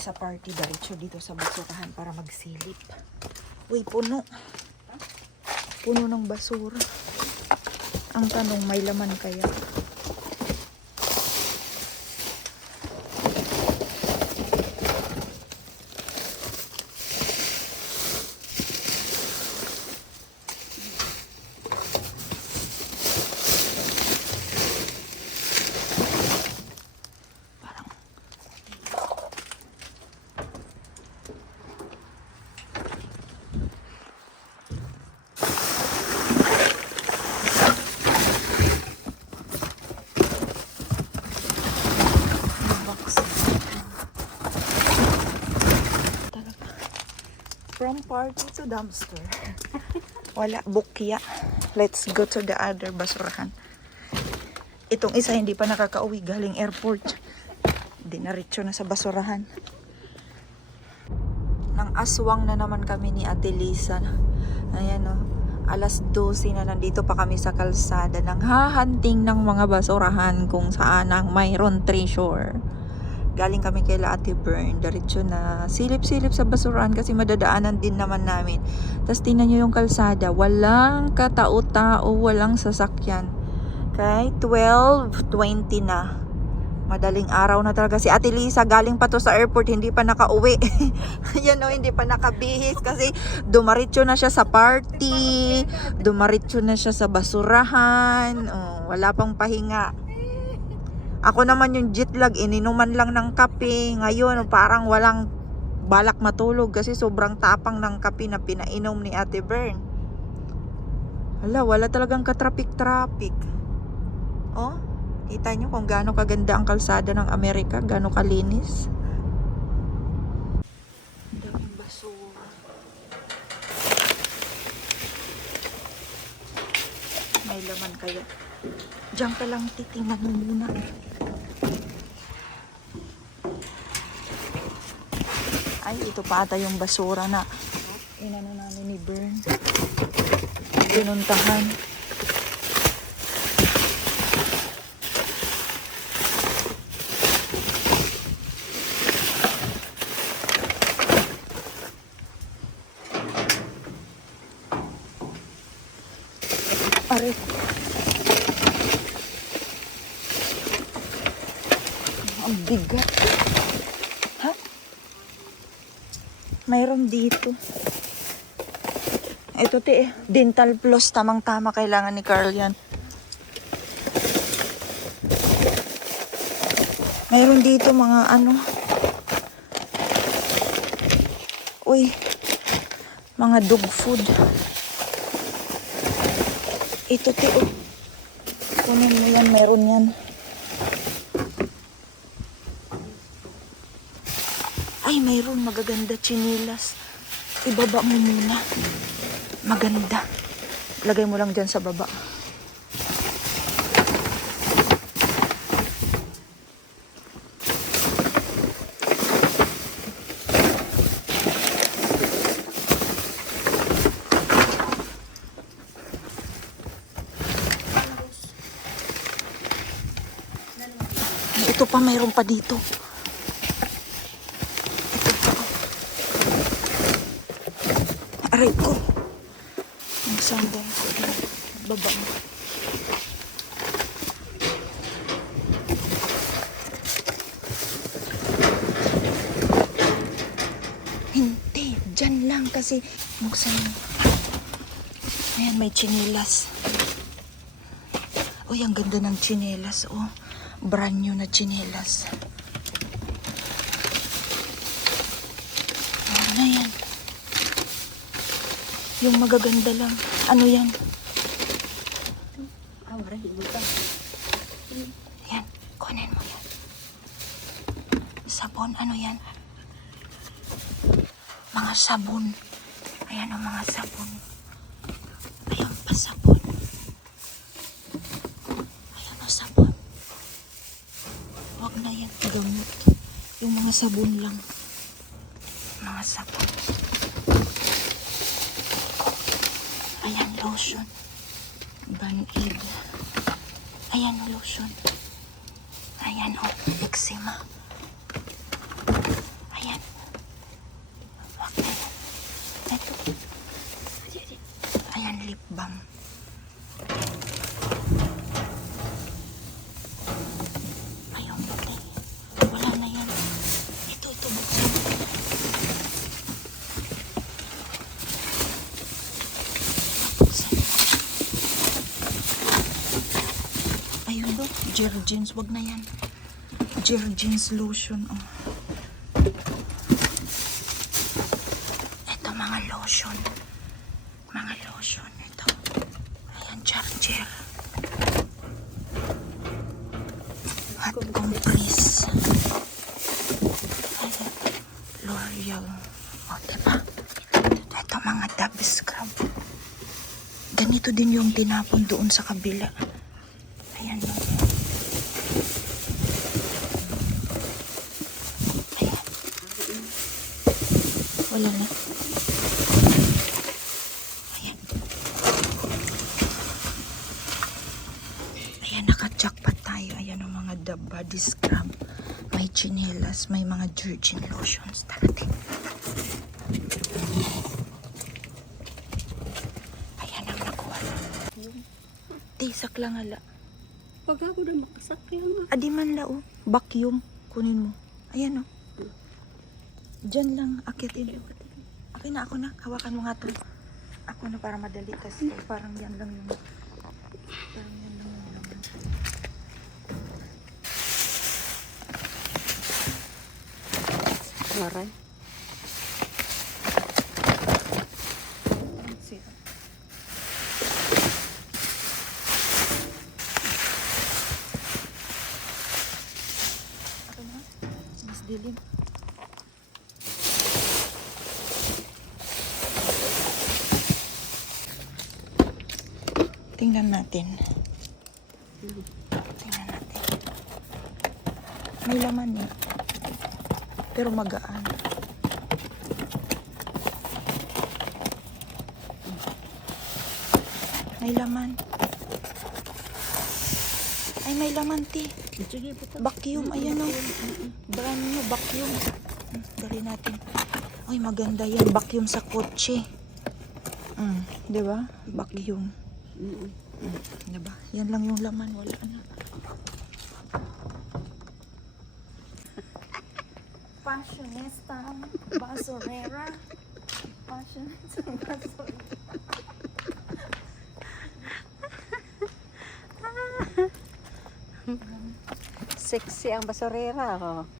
sa party, diretso dito sa basurahan para magsilip. Uy, puno. Puno ng basura. Ang tanong, may laman kaya? From party to dumpster. Wala, bukya. Let's go to the other basurahan. Itong isa hindi pa nakakauwi galing airport. Dinaritso na sa basurahan. Nang aswang na naman kami ni Ate Lisa. Ayan o. Alas 12 na nandito pa kami sa kalsada. Nang hahanting ng mga basurahan kung saan ang mayroon treasure. Galing kami kay Ate Bern, diretso na silip-silip sa basurahan kasi madadaanan din naman namin. Tapos tingnan nyo yung kalsada, walang katao-tao, walang sasakyan. Okay, 12:20 na. Madaling araw na talaga. Si Ate Lisa galing pa to sa airport, hindi pa nakauwi. Yan o, hindi pa nakabihis kasi dumaritso na siya sa party, dumaritso na siya sa basurahan. Oh, wala pang pahinga. Ako naman yung jet lag, ininuman lang ng kape. Ngayon, parang walang balak matulog kasi sobrang tapang ng kape na pinainom ni Ate Bern. Wala talagang ka-traffic. Oh, kita nyo kung gaano kaganda ang kalsada ng Amerika, gaano kalinis. Daming basura. May laman kaya. Diyan ka lang, titingnan mo muna. Ay, ito pa ata yung basura na inano namin ni Bern. Pinuntahan. Aray. Ang bigat. Ha? Mayroon dito. Ito Dental Plus. Tamang-tama, kailangan ni Carl yan. Mayroon dito mga ano. Uy. Mga dog food. Ito kunin mo yan, mayroon yan. Ay, mayroon magaganda chinilas. Ibaba mo muna. Maganda. Lagay mo lang dyan sa baba. Ito pa, mayroon pa dito. Aray ko. Ang sandal ko. Baba mo. Hindi. Dyan lang kasi buksan mo. Ayan, may chinilas. Uy, ang ganda ng chinilas. Oh, brand new na chinilas. Ano na yan? Yung magaganda lang. Ano yan? Yan. Kunin mo yan. Sabon. Ano yan? Mga sabon. Ayan ang mga sabon. Ayan pa sabon. Ayan ang sabon. Huwag na yan. Gamot. Yung mga sabon lang. Mga sabon. Ayan, lotion. Band-aid. Ayan, lotion. Ayan, eczema. Ayan. bam. Ayaw mo, te. Wala na yan. Ito, buksan mo. Buksan mo. Ayun do, Jergens, wag na yan. Jergens lotion, oh. Ito, mga lotion. Mga lotion, ito. Ayan, charger. Hot compress. Ayan, L'Oreal. O, diba? Ito, mga Dove scrub. Ganito din yung tinapon doon sa kabila. Ayan, no? Ayan. Wala na. Ayan. Ayan, naka-jackpot tayo. Ayan ang mga Dove body scrub. May chinelas, may mga Jergens lotions. Tara, ayan ang nakuha. Tisak lang ala. Pag ako na makasakyan. Adi man lao. Vacuum. Kunin mo. Ayan o. Diyan lang. Akitin. Okay na, ako na. Hawakan mo nga to. Ako na para madali. Kasi parang yan lang yung... Parang yan lang yung laman. Maray. Ako na. Mas dilim. Tingnan natin. Tingnan natin. May laman eh. Pero magaan. May laman. Ay, may laman, ti. Sige po. Vacuum, ayan o. Brand new, vacuum. Dali natin. Ay, maganda yan. Vacuum sa kotse. Di ba? Vacuum. Di ba? Yan lang yung laman. Wala na. Fashionista basurera. Fashionista basurera. Sexy ang basurera. Oh.